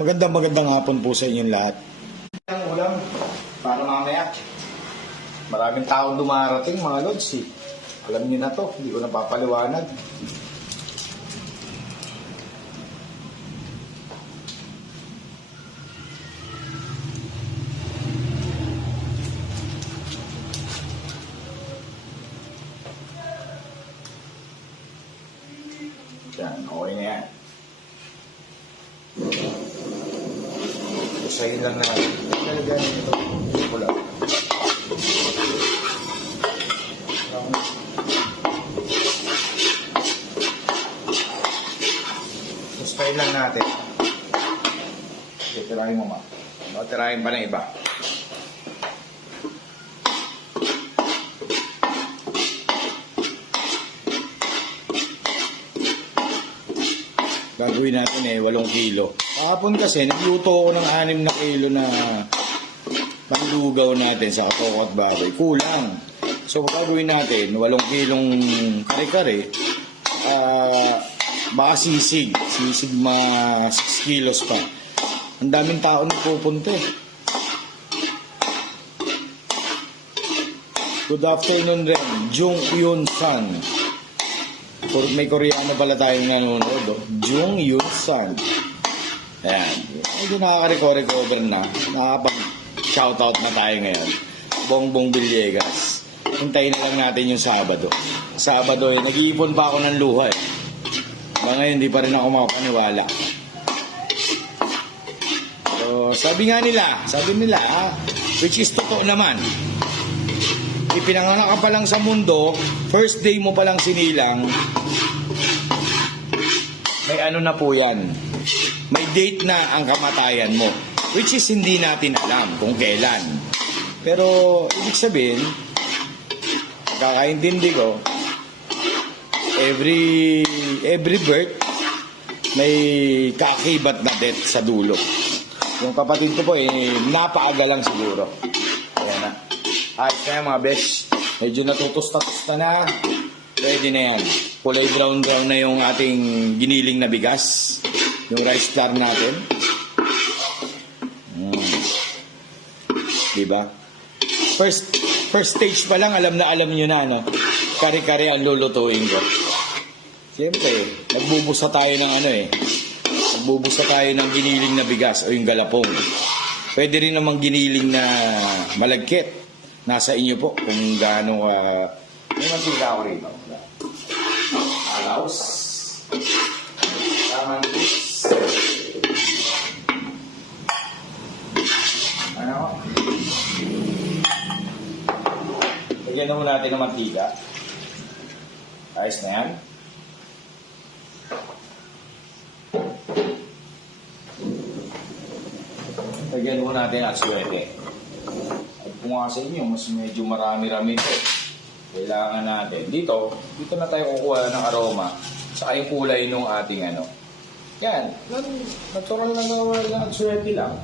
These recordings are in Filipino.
Magandang hapon po sa inyong lahat. Ang ulam para mamaya. Maraming taong dumarating mga lods eh. Alam niyo na to, hindi ko napapaliwanag. Yan, okay na yan. Usahin lang natin. Talaga ito. Pula. Usahin lang natin. Titirahin mo ma. Tirahin pa ng iba. Gagawin natin 8 kilo. Kahapon kasi, nagluto ako ng 6 na kilo na panglugaw natin sa katoko at baboy. Kulang. So, gagawin natin, 8 kilong kare-kare. Baka sisig. Sisig 6 kilos pa. Ang daming tao nagpupunta eh. Good afternoon rin. Jung Yun San. May Koreano pala tayong nanonood. Jung Yun San. Ayan. Medyo nakaka-recover na. Nakapag-shoutout na tayo ngayon. Bongbong Villegas. Hintayin na lang natin yung Sabado. Sabado nag-iipon pa ako ng luha eh. Ngayon hindi pa rin ako makapaniwala. So, sabi nila, which is totoo naman. Ipinanganak ka pa lang sa mundo, first day mo pa lang sinilang, may ano na po yan. May date na ang kamatayan mo. Which is hindi natin alam kung kailan. Pero, ibig sabihin, kakaintindi ko, every birth, may kaakibat na death sa dulo. Yung kapatid ko po, napaaga lang siguro. Ayan na. Ayos na yan mga besh. Medyo natutusta-tusta na. Pwede na yan. Kulay brown na yung ating giniling na bigas. Yung rice flour natin. Diba? First stage pa lang, alam nyo na, no? Kare-kare ang lulutuin ko. Siyempre, nagbubusa tayo ng Nagbubusa tayo ng giniling na bigas o yung galapong. Pwede rin namang giniling na malagkit. Nasa inyo po kung gaano may mantika ako rito. Alaos. Tamang tips. Ano? Lagyan na muna natin ng mantika. Ayos na yan. Lagyan muna natin ang aswete. Kung nga sa inyo, mas medyo marami-rami ito. Kailangan natin. Dito na tayo kukuha ng aroma sa yung kulay ng ating Yan. Natural na ng swerte lang.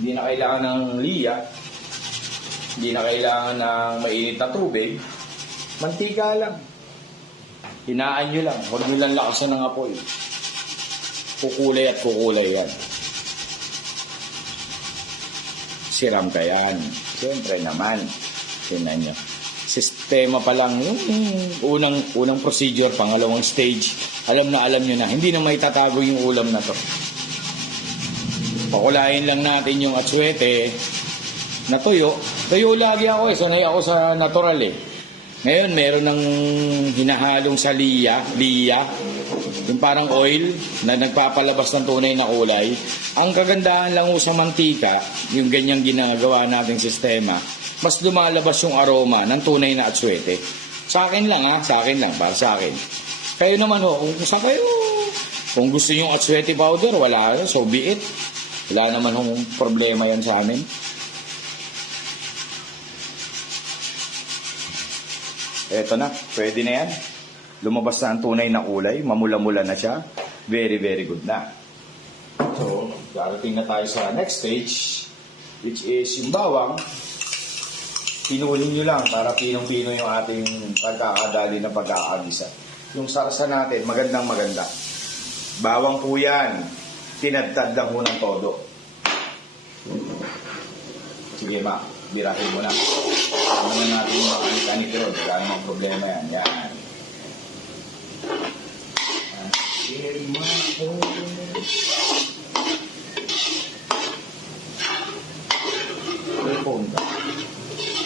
Hindi na kailangan ng liya. Hindi na kailangan ng mainit na tubig. Mantika lang. Hinaan nyo lang. Huwag nyo lang lakasan ng apoy. Kukulay at kukulay yan. Siram ka yan. Siyempre naman. Tingnan nyo. Sistema pa lang. Yung unang procedure, pangalawang stage. Alam nyo na. Hindi na may tatago yung ulam na to. Pakulayin lang natin yung atswete na tuyo. Tuyo lagi ako eh. Sanay ako sa natural eh. Ngayon, meron ng hinahalong sa liya. Yung parang oil na nagpapalabas ng tunay na kulay. Ang kagandahan lang sa mantika, yung ganyang ginagawa nating sistema, mas lumalabas yung aroma ng tunay na atswete. Sa akin lang para sa akin. Kayo naman kung gusto nyo atswete powder, wala, so be it. Wala naman problema yan sa amin. Eto na, pwede na yan. Lumabas na ang tunay na kulay, mamula-mula na siya. Very, very good na. So, darating na tayo sa next stage, which is yung bawang. Pinuhin nyo lang para pinong-pino yung ating pagkakadali na pagkakagisa. Yung sarsa natin, magandang maganda. Bawang po yan. tinadtad lang mo ng todo. Sige ma, birahin mo na. Ano naman natin yung makanik-anik yun. Wala namang problema yan. Yan. Phone ka.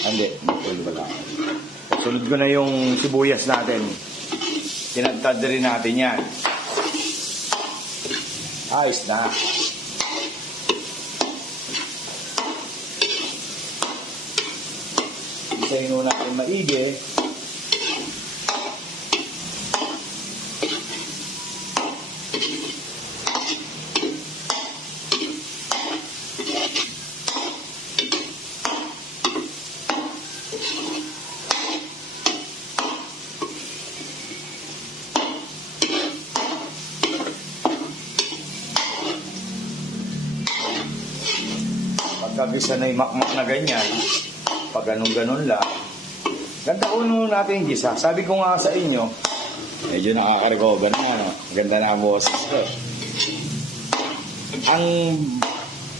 Hindi, wala. Sunod ko na yung sibuyas natin. Tinadtad rin natin yan. Ayos na. Isahin mo natin maigi. Pagkagisa na yung makmak na ganyan, pag ganun-ganun lang, ganda uno natin yung gisa. Sabi ko nga sa inyo, medyo nakaka-recover na, no? Ganda na ang boses ko. Ang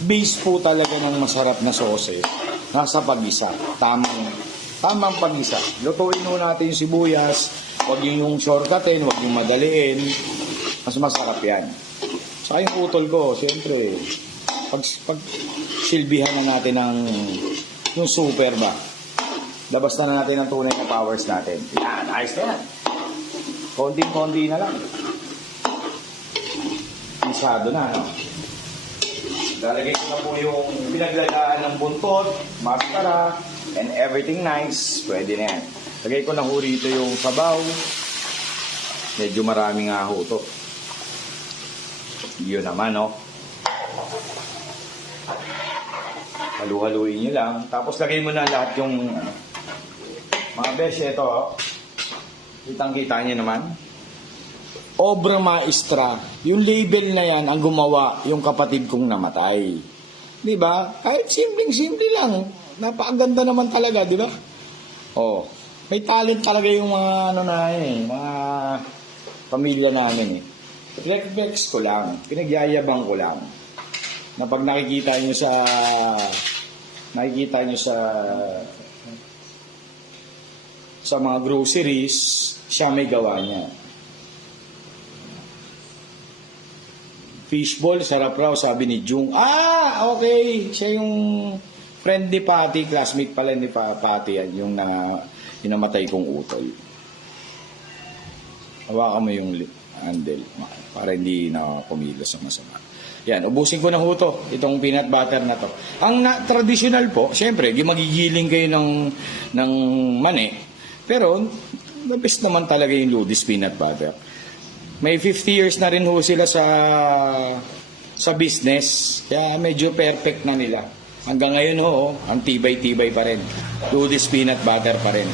base po talaga ng masarap na sauce, nasa pag-isa. Tamang pag-isa. Lutuin mo natin yung sibuyas, huwag yung shortcutin, huwag yung madaliin. Mas masarap yan. Saka yung utol ko, siyempre, pag silbihan na natin ng yung super ba, labas na natin ang tunay na powers natin. Yan, ayos na yan. Konting-konti na lang. Isado na, no? Lalagay ko na po yung pinaglalaan ng buntot, maskara, and everything nice. Pwede na yan. Lagay ko na ho rito yung sabaw. Medyo marami nga ho ito. Yun naman, no? Halu-haluin nyo lang. Tapos lagay mo na lahat yung mga besh. Ito, kitang-kita nyo naman. Obra maestra. Yung label na yan ang gumawa yung kapatid kong namatay. Di ba? Kahit simpleng-simple lang. Napakaganda naman talaga, di ba? Oh, may talent talaga yung mga mga pamilya namin. Flex ko lang. Pinagyayabang ko lang. Na pag nakikita nyo sa mga groceries, siya may gawa niya. Fishball, sarap raw, sabi ni Jung. Ah, okay. Siya yung friend ni Patty, classmate pala ni Patty yan, yung namatay kong utol. Hawakan mo yung handle para hindi na pumilos sa masama. Yan, ubusin ko na ho to, itong peanut butter na to. Ang traditional po, siyempre, magigiling kayo ng mani, pero the best naman talaga yung Ludis peanut butter. May 50 years na rin ho sila sa business, kaya medyo perfect na nila. Hanggang ngayon ho, ang tibay-tibay pa rin. Ludis peanut butter pa rin.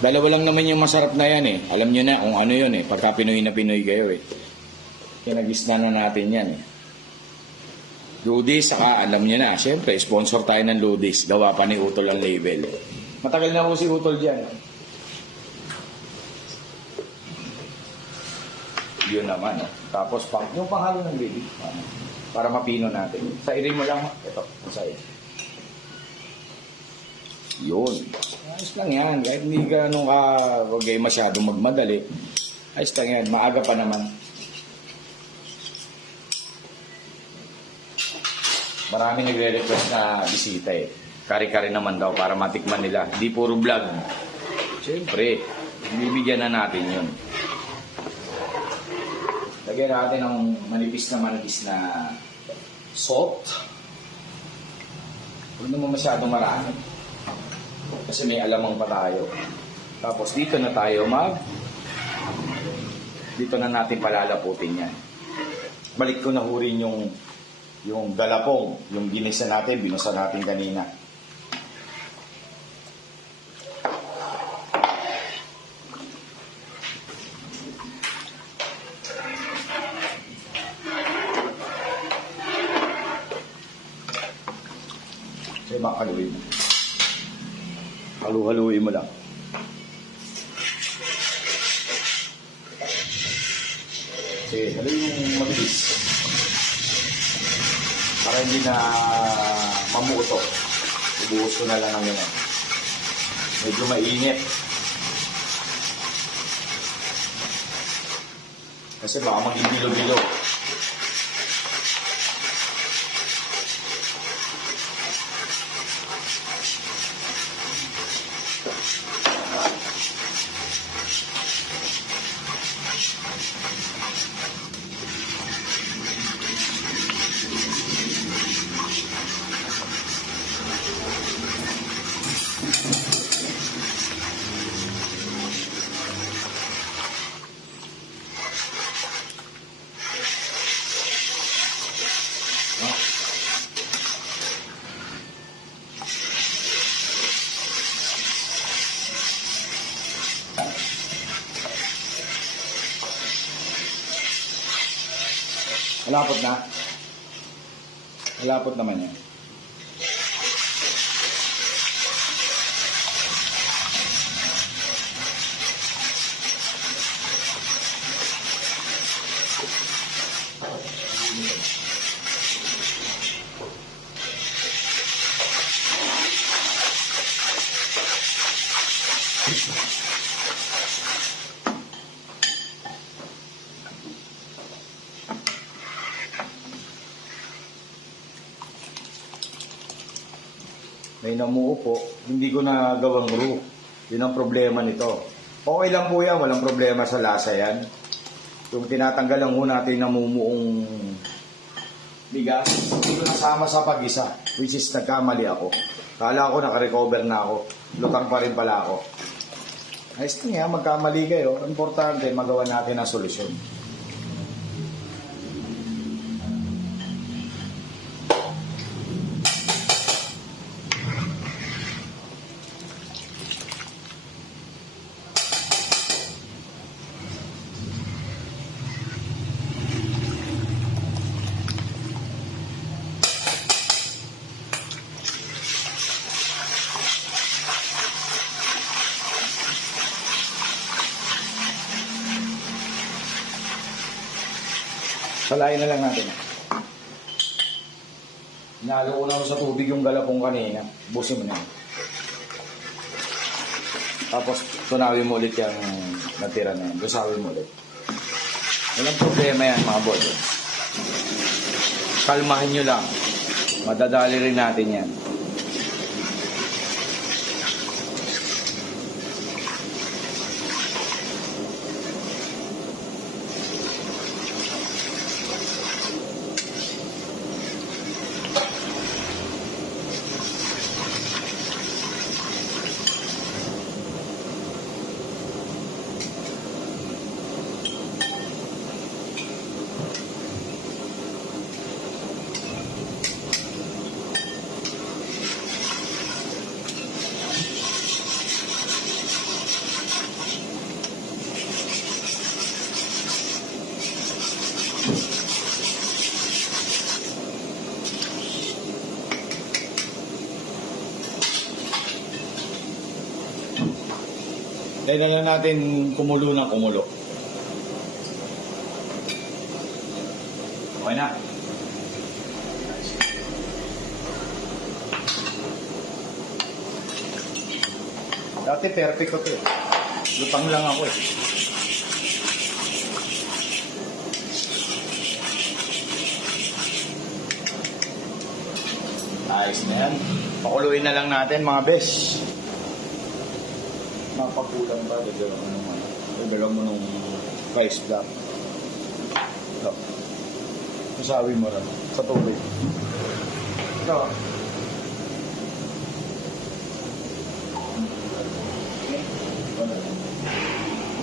Dalawa lang naman yung masarap na yan eh. Alam nyo na kung ano yun eh, pagka Pinoy na Pinoy kayo eh. Kinagis na natin yan eh. Ludis, saka alam niyo na, siyempre, sponsor tayo ng Ludis. Gawa pa ni Utol ang label. Matagal na po si Utol dyan. Yun naman. Tapos, yung panghalo ng baby. Para mapino natin. Sa iring mo lang. Ito, sa'yo. Yun. Ayos lang yan. Kahit hindi ka huwag kayo masyadong magmadali. Ayos lang yan. Maaga pa naman. Marami nagre-request na bisita eh. Kari-kari naman daw para matikman nila. Hindi puro vlog. Siyempre, bibigyan na natin yun. Lagyan natin ng manipis na salt. Huwag naman masyadong marami. Kasi may alamang pa tayo. Tapos dito na tayo dito na natin palalaputin yan. Balik ko na hurin yung galapong, yung ginisa natin, binusa natin kanina. Kaya makaluin mo. Halu-haluin mo lang. Sige, haluin yung mabilis. Para hindi na mamuto. Ibuhos ko na lang ng ganyan. Medyo mainit. Kasi baka magigilo-gilo. Malapot na. Malapot naman yan. May namuupo, hindi ko na gawang roux. Yun ang problema nito. Okay lang po yan, walang problema sa lasa yan. Yung tinatanggal lang ho natin namumuong bigas, hindi ko nasama sa pag-isa, which is nagkamali ako. Kala ko nakarecover na ako, lutang pa rin pala ako. Ayos na nga, magkamali kayo. Importante, magawa natin ang solusyon. Salayin na lang natin. Hinalo ko na sa tubig yung galapong kanina. Busin mo na. Tapos tunawin mo ulit yung natira na yan. Busawin mo ulit. Walang problema yan mga bodo. Kalmahin nyo lang. Madadali rin natin yan. Kailan lang natin kumulo ng kumulo. Okay na. Dati perfect ko to eh. Lutang lang ako eh. Ayos na yan. Pakuluin na lang natin mga besh. Mapakulang ba? Dagdagan mo nung rice block. Ito. Masawi mo rin sa tubig. Ito.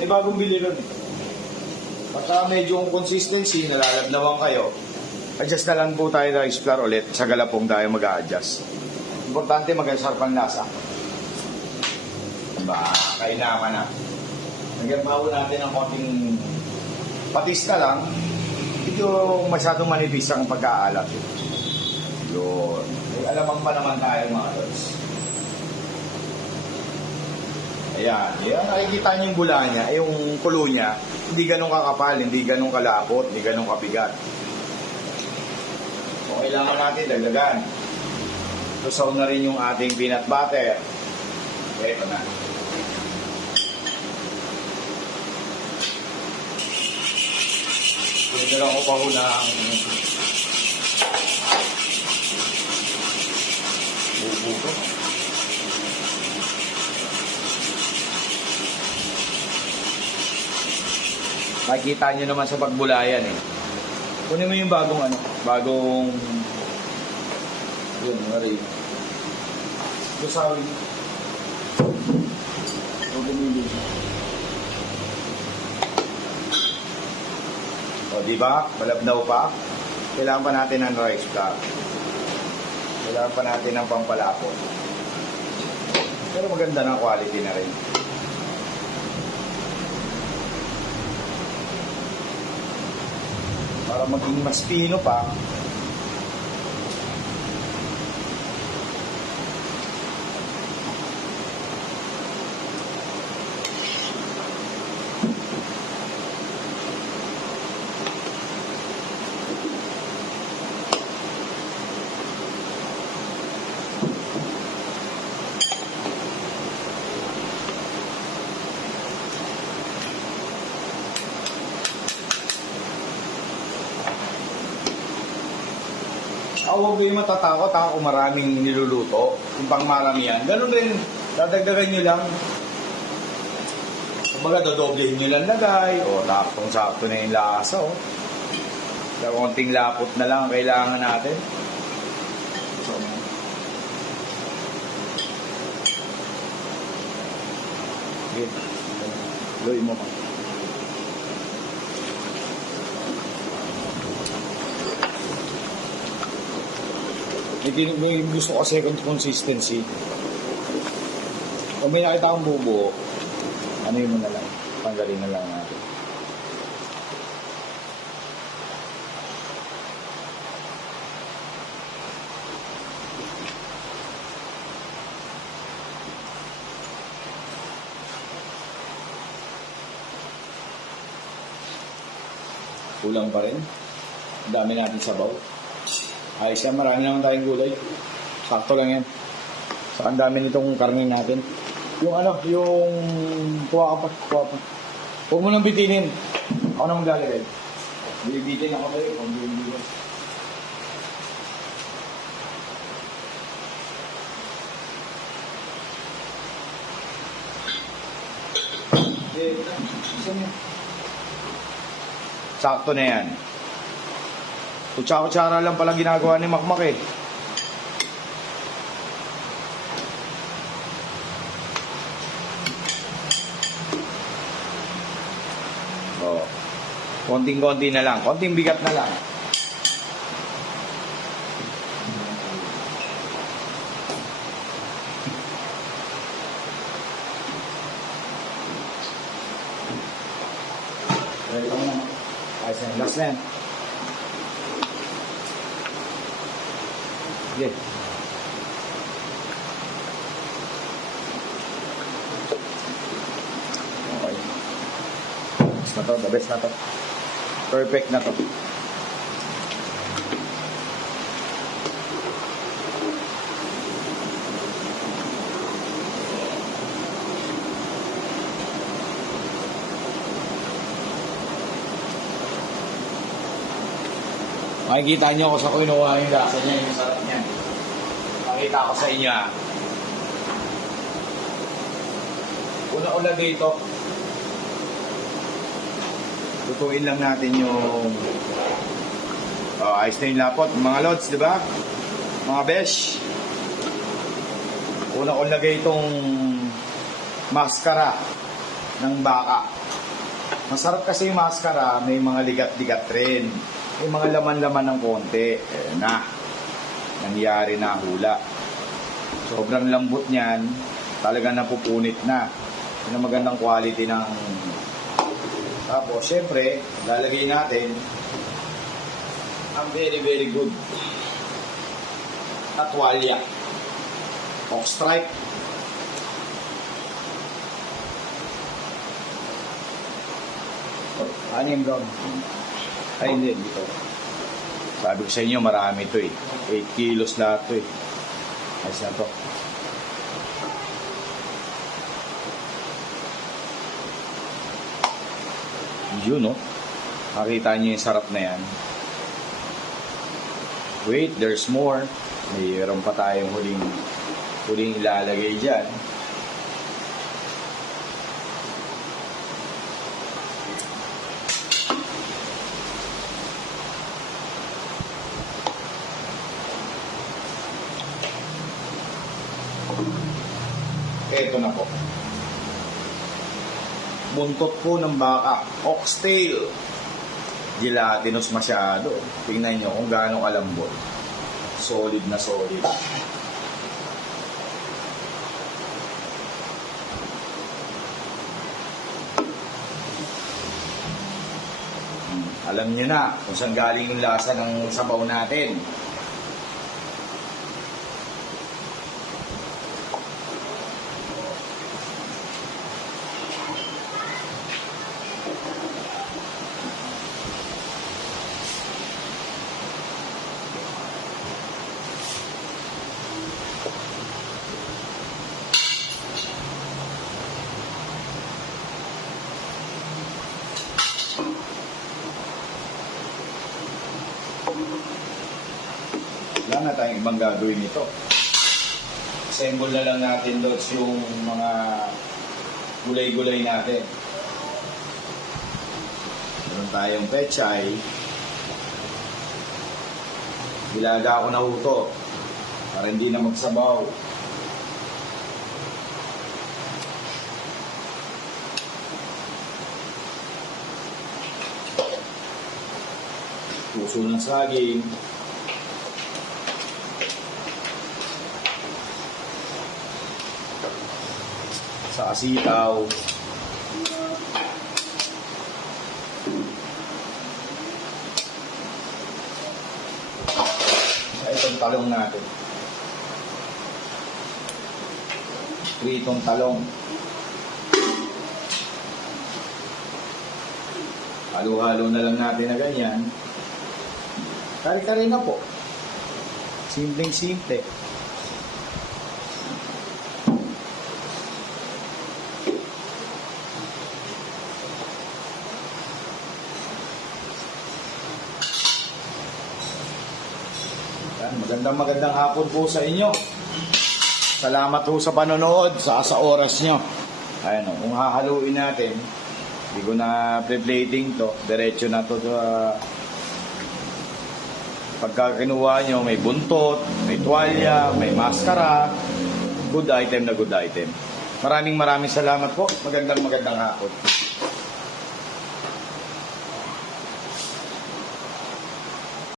May bagong bili rin eh. Pagka medyo consistency, nalalabnawan kayo, adjust na lang po tayo ng rice flour ulit. Sa galapong tayo mag-a-adjust. Importante mag-asarap ang lasa. Diba? Kainaman na. Nagagawa natin ng konting patis na lang. Medyo masyadong manipis ang pagkaalat. Yun. May alamang pa naman tayo mga lods. Ayan. Ayan. Nakikita niyo yung bula niya, yung kulo niya. Hindi ganun kakapal, hindi ganun kalapot, hindi ganun kabigat. Okay kailangan natin dagdagan. Lusaw na rin yung ating peanut butter. Okay, ito na. Pwede lang ko pa ng bubuto. Makikita nyo naman sa pagbulayan eh. Kunin mo yung bagong yun, maray. Lusawin. O, gumili. O, diba? Malabnaw pa. Kailangan pa natin ng rice flour. Kailangan pa natin ng pampalapot. Pero maganda na quality na rin. Para maging mas pino pa. Huwag kayong matatakot kung maraming niluluto, kung pang maramihan. Ganun rin, dadagdagan nyo lang. Kumbaga, dodoblehin nyo lang lagay, o taktong-sakto na yung lasa, o. Konting lapot na lang ang kailangan natin. So, okay. Luy mo pa. May gusto ko second consistency. Kung may nakita akong bubuo, ano yun mo na lang, tanggalin na lang natin. Kulang pa rin. Ang dami natin sabaw. Ayos yan, marami naman tayong gulay. Sakto lang yan. Saka ang dami nitong karne natin. Yung kuha ka pa. Huwag mo nang bitinin. Ako nang maglalagay. Bibitin ako kayo. Huwag mo bibitin. Sakto na yan. Kutsara-kutsara lang pala ginagawa ni Makmak eh. Oh. Konting-konti na lang. Konting bigat na lang. Ito mo na. Ayos na. Last na yan. Okay. Okay. Best na to, the best na to. Perfect na to. Makikita nyo ako sa kinuha yung lasa niya, yung sarap niya. Makita ko sa inyo ah. Una ko lagay ito. Lutuin lang natin yung ayos na yung lapot. Mga lods, di ba? Mga besh. Una ko lagay itong maskara ng baka. Masarap kasi yung maskara, may mga ligat-ligat rin. May mga laman-laman ng konti. Na. Nangyari na hula. Sobrang lambot niyan. Talagang napupunit na. Yun ang magandang quality ng... Tapos, syempre, lalagay natin ang very, very good na tuwalya. Oak stripe. Ano yung brown? Ay, hindi. Dito. Sabi ko sa inyo, marami to eh. 8 kilos lahat to eh. Ayos na to. Yun, no? Makita nyo yung sarap na yan. Wait, there's more. Mayroon pa tayong huling ilalagay dyan. Ito na po. Buntot po ng baka. Oxtail. Gelatinous masyado. Tingnan nyo kung gaano kalambot. Solid na solid. Alam nyo na kung saan galing yung lasa ng sabaw natin. Wala na tayong ibang gagawin nito. Assemble na lang natin doon yung mga gulay-gulay natin. Meron tayong pechay. Bilaga ko na ito para hindi na magsabaw. Puso ng saging. Sa asitaw. Sa itong talong natin. Pritong talong. Halo-halo na lang natin na ganyan. Kari-kari na po. Simpleng-simple. Magandang hapon po sa inyo. Salamat po sa panonood, sa oras nyo. Ayan o, kung hahaluin natin, hindi ko na pre-plating to. Diretso na to. Pagka kinuha nyo, may buntot, may tuwalya, may maskara. Good item na good item. Maraming salamat po. Magandang hapon.